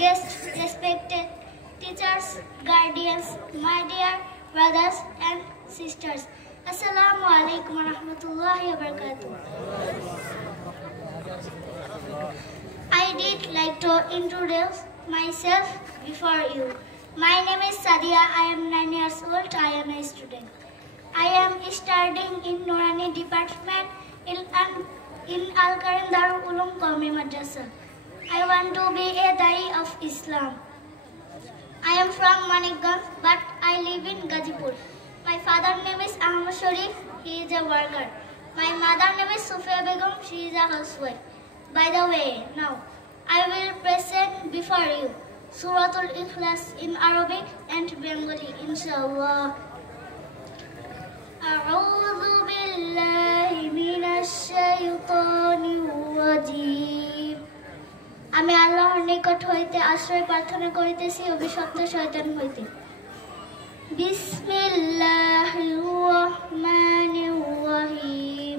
guests, respected teachers, guardians, my dear brothers and sisters. Assalamu alaikum wa rahmatullahi wa barakatuh. I did like to introduce myself before you. My name is Sadia. I am 9 years old. I am a student. I am studying in Noorani department in Al-Karim Darul Ulum Qawmi Madrasa. I want to be a Dai of Islam. I am from Manikganj, but I live in Gazipur. My father's name is Ahmad Sharif. He is a worker. My mother's name is Sufia Begum. She is a housewife. By the way, now I will present before you Suratul Ikhlas in Arabic and Bengali, inshallah. A'udhu billahi minash shaytanir rajim. আমি আল্লাহর নিকট হইতে আশ্রয় প্রার্থনা করিতেছি অভিশপ্ত শয়তান হইতে। বিসমিল্লাহির রহমানির রহিম।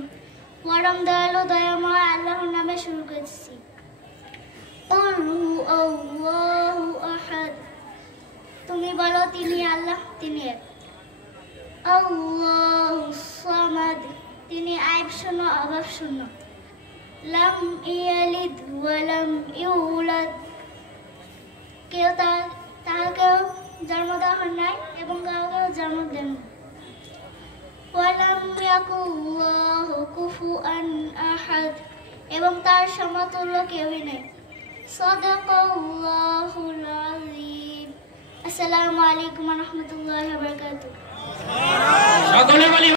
পরম দয়ালু দয়াময় আল্লাহর নামে শুরু করছি। আল্লাহু আহাদ। তুমি বলো তিনি আল্লাহ, তিনি এক। আল্লাহুস সামাদ। তিনি আইব শূন্য, অভাব শূন্য। লাম ইয়ালিদ ওয়া লাম ইউলাদ। কেউ তাহাকেও জন্ম দেওয়া হয় নাই এবং কাউকেও জন্ম দেন না। ওয়া লাম ইয়াকুল্লাহু কুফুয়ান আহাদ। এবং তার সমতুল্য কেউই নেই। সাদাকাল্লাহুল আযীম। আসসালামু আলাইকুম ওয়া রাহমাতুল্লাহি ওয়া বারাকাতুহু।